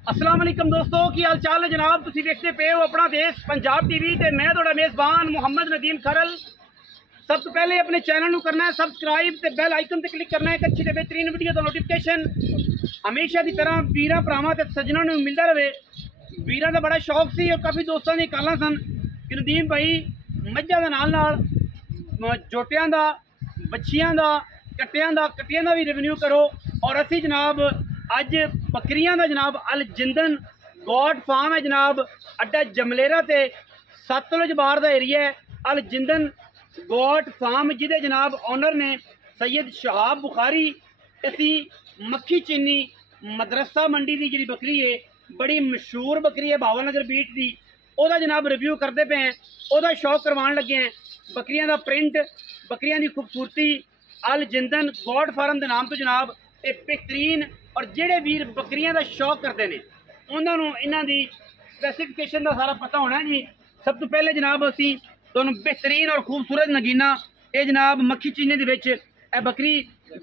अस्सलाम वालेकुम दोस्तों की हाल चाल है जनाब। तुसीं देखते पे हो अपना देश पंजाब टीवी ते मैं तुहाडा मेज़बान मुहम्मद नदीम खरल। सब तो पहले अपने चैनल को करना है सबसक्राइब ते बैल आइकन ते क्लिक करना है। एक अच्छी ते बेहतरीन वीडियो का नोटिफिकेशन हमेशा की तरह वीरां भरावां ते सज्जनां नूं मिलता रहे। वीरां दा बड़ा शौक सी और काफ़ी दोस्तों दी कालां सन कि नदीम भाई मझां दे नाल जोटियां दा बच्चियां दा कट्टियां दा भी रिव्यू करो। और असी जनाब अज बकरियां का जनाब अल जिंदन गॉड फार्म है जनाब अड्डा जमलेरा ते सतलुज बार का एरिया है। अल जिंदन गॉड फार्म जिदे जनाब ऑनर ने सैयद शहाब बुखारी। इसी मक्खी चीनी मदरसा मंडी की जी बकरी है, बड़ी मशहूर बकरी है भावनगर बीट की। ओदा जनाब रिव्यू करते पे हैं, ओदा शौक करवान लगे हैं। बकरियां का प्रिंट, बकरियां की खूबसूरती, अल जिंदन गॉड फार्म के नाम तो जनाब ये बेहतरीन। और जेड़े वीर बकरियां का शौक करते हैं उन्होंने इन्हों की स्पैसीफिकेशन का सारा पता होना है जी। सब तो पहले जनाब असी तुहानूं बेहतरीन और खूबसूरत नगीना ये जनाब मक्खी चीनी दे विच ए बकरी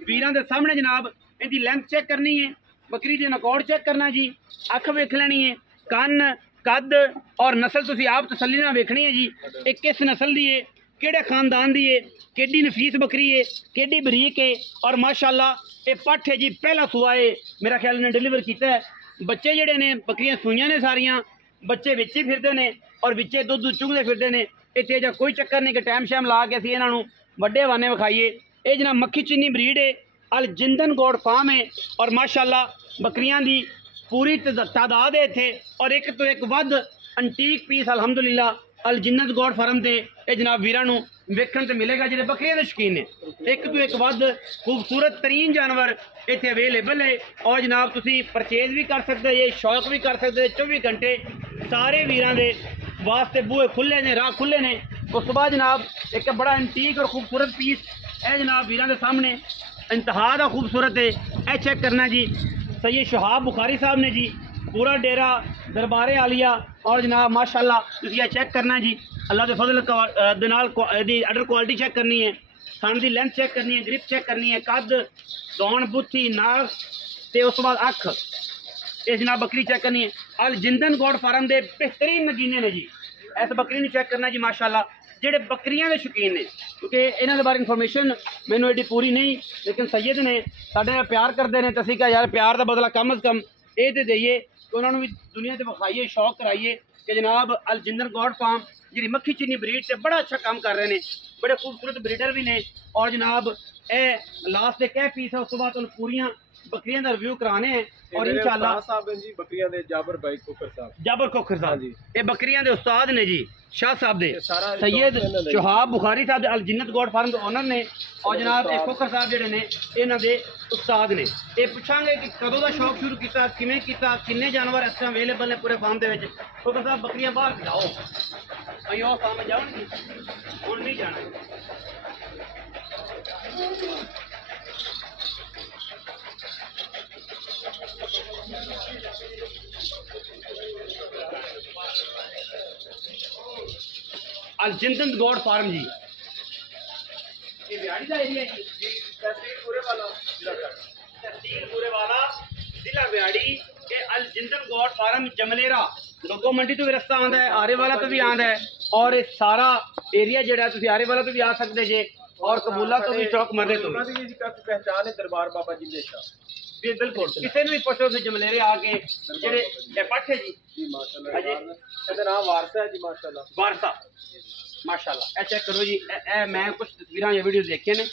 वीरां दे सामने जनाब इहदी लेंथ चेक करनी है, बकरी दे नकौड़ चेक करना जी, अख वेख लेनी है, कन्न कद और नस्ल तुसीं आप तसल्ली नाल वेखनी है जी। ये किस नस्ल दी है, किहड़े खानदान दी है, केडी नफीस बकरी है, केडी बरीक है। और माशाअल्लाह ये पट्ठ है जी, पहला सूआ है मेरा ख्याल ने डिलीवर किया है। बच्चे जेडे ने बकरियां सूइयां ने सारियां, बच्चे विच ही फिरदे ने और विचे दुध चुगदे फिरदे ने। इत्थे जा कोई चक्कर नहीं कि टाइम शैम ला के असीं इन्हां नूं वड्डे हवाने विखाईए। ये जनाब मक्खी चीनी ब्रीड है, अल जिंदन गॉड फार्म है। और माशाअल्लाह बकरियां दी पूरी तादाद है इत्थे और एक तो एक वध अंटीक पीस अलहमदुलिल्लाह अल जिन्नत गॉड फार्म से ये जनाब वीरां नूं वेखण ते मिलेगा जिहड़े बकरियां दे शौकीन ने। एक तो एक वध खूबसूरत तरीन जानवर इत्थे अवेलेबल है और जनाब तुसीं परचेज भी कर सकते जे, शौक भी कर सकते। 24 घंटे सारे वीरां दे वास्ते बूहे खुले ने, राह खुले ने। उस तो बाद जनाब एक बड़ा एंटीक और खूबसूरत पीस है जनाब वीरां दे सामने, इंतहा दा खूबसूरत है। यह चेक करना जी सैयद शहाब बुखारी साहब ने जी, पूरा डेरा दरबारे आलिया। और जनाब माशाअल्लाह तुसीं यह चेक करना जी, अल्लाह के फजल दे नाल अडर क्वालिटी चेक करनी है, सन की लेंथ चेक करनी है, ग्रिप चेक करनी है, कद दौन बुत्थी नाग ते उस बाद अख ये जनाब बकरी चेक करनी है। अल जिंदन गॉड फार्म के बेहतरीन नगीने ने जी। इस बकरी ने चेक करना जी माशाअल्लाह जेडे बकरियां के शौकीन ने, क्योंकि इन्होंने बारे इन्फॉर्मेशन मैनू एडी पूरी नहीं, लेकिन सैयद ने साढ़े प्यार करते हैं तो असीं कहा यार प्यार का बदला कम अज़ कम ये तो देइए तो उन्होंने भी दुनिया से विखाइए, शौक कराइए कि जनाब अल जिंदन गॉड फार्म जी मक्खी चीनी ब्रीड से बड़ा अच्छा काम कर रहे हैं, बड़े खूबसूरत ब्रीडर भी ने। और जनाब ए लास्ट के क्या पीस है उस तो बाद पूरियां बकरियां का रिव्यू कराने हैं। और इंशाअल्लाह साहब जी बकरियां दे जाबर भाई खोखर साहब जी ये बकरियां दे उस्ताद ने जी, शाह साहब दे सैयद शहाब बुखारी साहब अल जिन्नत गॉड फार्म के ओनर ने। और जनाब एक खोखर साहब जेडे ने इन्हां दे उस्ताद ने। ये पूछांगे कि कदों का शौक शुरू किया, किवें किया, किन्ने जानवर इस तरह अवेलेबल ने पूरे फार्म के विच। खोखर साहब बकरियां बाहर जाओ अं और फार्म में जाओ हुण नहीं जाना। अल जिंदन गॉड फार्म जी ये बिहाड़ी का एरिया है जी, तहसील पूरे वाला जिला बिहाड़ी के अल जिंदन गॉड फार्म जमलेरा लोगो मंडी तो भी रास्ता आता है, आरे वाला तो भी आता है। और ये सारा एरिया जो तुम आरे वाला तो भी आ सकते जे और कबूला तो भी चौक मरने तो भी पहचान है दरबार बाबा जिंदे शाह जी। बिल्कुल किसी ने भी पूछो तो जमलेरे आके जेडे पट्ठ है जी माशाअल्लाह नाम वारसा है जी माशाअल्लाह वारसा माशाअल्लाह। चेक करो जी, मैं कुछ तस्वीर या वीडियो देखे ने,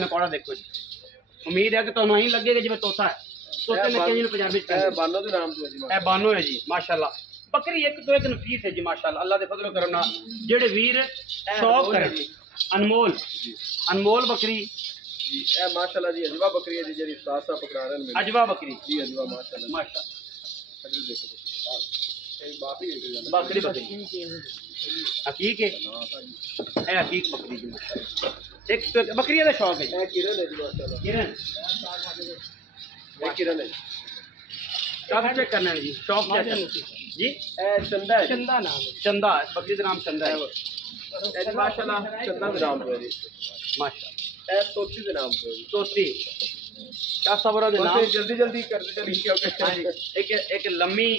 नकौड़ा देखो जी। उम्मीद है कि तुम्हें यही लगेगा जिवें तोता है, तोते लगे जी पंजाबी बानो के नाम तो जी बानो है जी माशाअल्लाह। बकरी एक तो एक नफीस है जी माशाअल्लाह, अल्लाह के फजल करम नाल जेडे वीर शौक करें अनमोल अनमोल बकरी जी ए माशाअल्लाह जी अजवा बकरी है जी जेडी उस्ताद साहब पकड़ा रहे हैं। अजवा बकरी जी अजवा माशाअल्लाह माशाअल्लाह। अगर देखो एक बाकी है बकरी बकरी हकीक है, ए हकीक बकरी जी माशाअल्लाह। एक तो बकरियां का शौक है ए किरण है जी माशाअल्लाह, किरण है कब चेक करना है जी, शौक चेक जी। ए चंदा है, चंदा नाम है, चंदा बकरी का नाम चंदा है ए माशाअल्लाह चंदा के नाम पे है जी माशाअल्लाह। ए तोती के नाम पे है जी तोती शाह साहब होरां दे नाम बस जल्दी जल्दी करते चली क्योंकि हाँ जी, एक लम्मी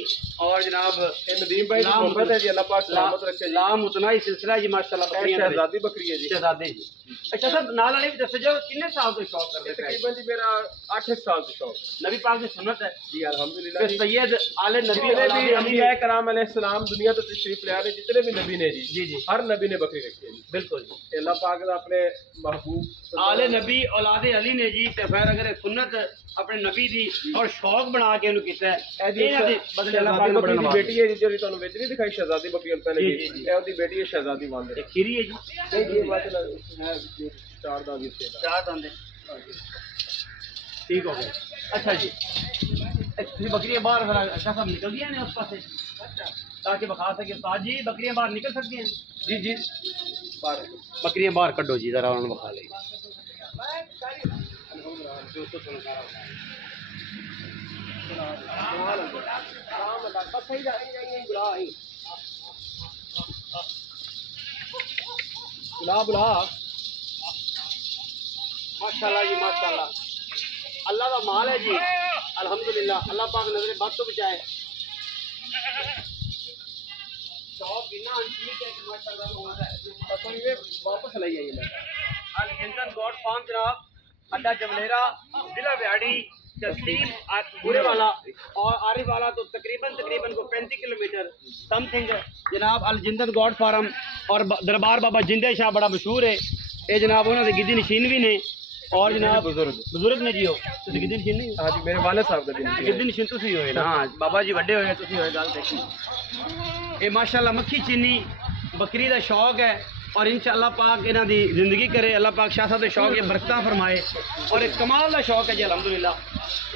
और जनाब ये नदीम भाई की मोहब्बत है जी, अल्लाह पाक सलामत रखे जी। लाम उतना ही सिलसिला जी माशाल्लाह ये बकरियां दा। शहजादी बकरी है जी। शहजादे जी। अच्छा सर नाल वाले भी दसो जो कितने साल तो शौक ये करते पे तकरीबन जी मेरा 8 साल से शौक है नबी पाक की सुन्नत है जी अल्हम्दुलिल्लाह फिर जी। सैयद आले नबी जितने औलाद भी अली अंबिया कराम अलैहिस्सलाम दुनिया तो तशरीफ ले आए जितने भी नबी ने जी, जी जी। हर नबी ने बकरी रखी है जी। बिल्कुल जी ते अल्लाह पाक ने अपने महबूब आले नबी औलाद अली ने जी ते फिर अगर ये सुन्नत अपने नबी दी और शौक बना के इन्हों कीता है इन्हां दे बदले अल्लाह पाक ने बड़ा बकरी दी नवाज बेटी है जी जो ਤੁਹਾਨੂੰ ਵਿੱਚ ਨਹੀਂ ਦਿਖਾਈ ਸ਼हजादी बकरी पहले जी, जी जी, जी। ये ਉਹਦੀ बेटी है शहजादी वांदे एक खीरी है जी नहीं जी माशाल्लाह है जी, चार दांत इसके दांत। चार दंदे ठीक हो गया अच्छा जी इसकी बकरियां बाहर जरा अच्छा सब निकल गया ने उस पासे ताकि बखा सके उस्ताद जी बकरियां बाहर निकल सकती हैं जी जी बार बकरियां बाहर कड्डो जी जरा उन्हें बखा ले बुला बुला माशाल्लाह जी माशाल्लाह अल्लाह का माल है जी अल्हम्दुलिल्लाह अल्लाह पाक नजर बद तो बचाए शौक इतना अनसीक है कि माशाल्लाह होता है तो ये वापस ले आइए मैं अल हिंदन गॉड फार्म जनाब अड्डा जमलेरा जिला व्याड़ी तहसील बुरे वाला और आरिफ वाला तो तकरीबन को 35 किलोमीटर समथिंग जनाब अल जिंदन गॉड फार्म और दरबार बाबा जिंदे शाह बड़ा मशहूर है ये जनाब उन्होंने गिद्दी नशीन भी ने और जनाब बुजुर्ग ने जी हो तुसी गिद्दी नशीन नहीं हाँ जी मेरे वाले साहब का दिन गिद्दी नशीन तुसी होए ना बाबा जी वड्डे होए तुसी होए गल देखी ये माशाल्लाह मक्खी चीनी बकरी का शौक है और इंशाअल्लाह पाक इन्हां दी जिंदगी करे अल्लाह पाक शाह साहब दे शौक ये बरकतां फरमाए और एक कमाल का शौक है जी अल्हम्दुलिल्लाह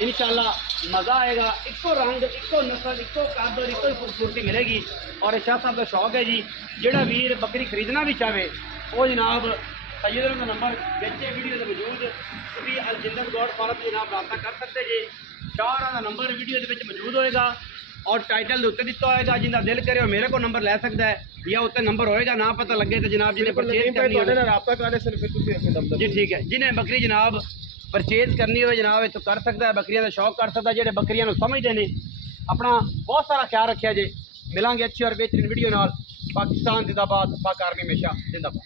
इंशाअल्लाह मज़ा आएगा इको रंग इको नस्ल इको कादर इको खूबसूरती मिलेगी और शाह साहब का शौक है जी जेड़ा वीर बकरी खरीदना भी चाहे वो जनाब सैयद का नंबर बेचे वीडियो के मौजूद तुसी अल जिंदन गॉड फार्म जनाब रब्ता कर सकते जी शाह का नंबर वीडियो के मौजूद होएगा और टाइटल उत्ते दिता होएगा जिंदा दिल करे मेरे को नंबर ले सकता है या उत्ते नंबर होएगा ना पता लगे तो जनाब जिन्हें परचेज करनी हो राबता करने से फिर तुसी अपने दम जी ठीक है जिन्हें बकरी जनाब परचेज करनी हो जनाब तो कर सकता है बकरियां का शौक कर सकता है जेडे बकरियां समझते हैं अपना बहुत सारा ख्याल रखा जे मिलांगे अच्छी और बेहतरीन वीडियो नाल पाकिस्तान जिंदाबाद पाक आर्मी हमेशा जिंदाबाद।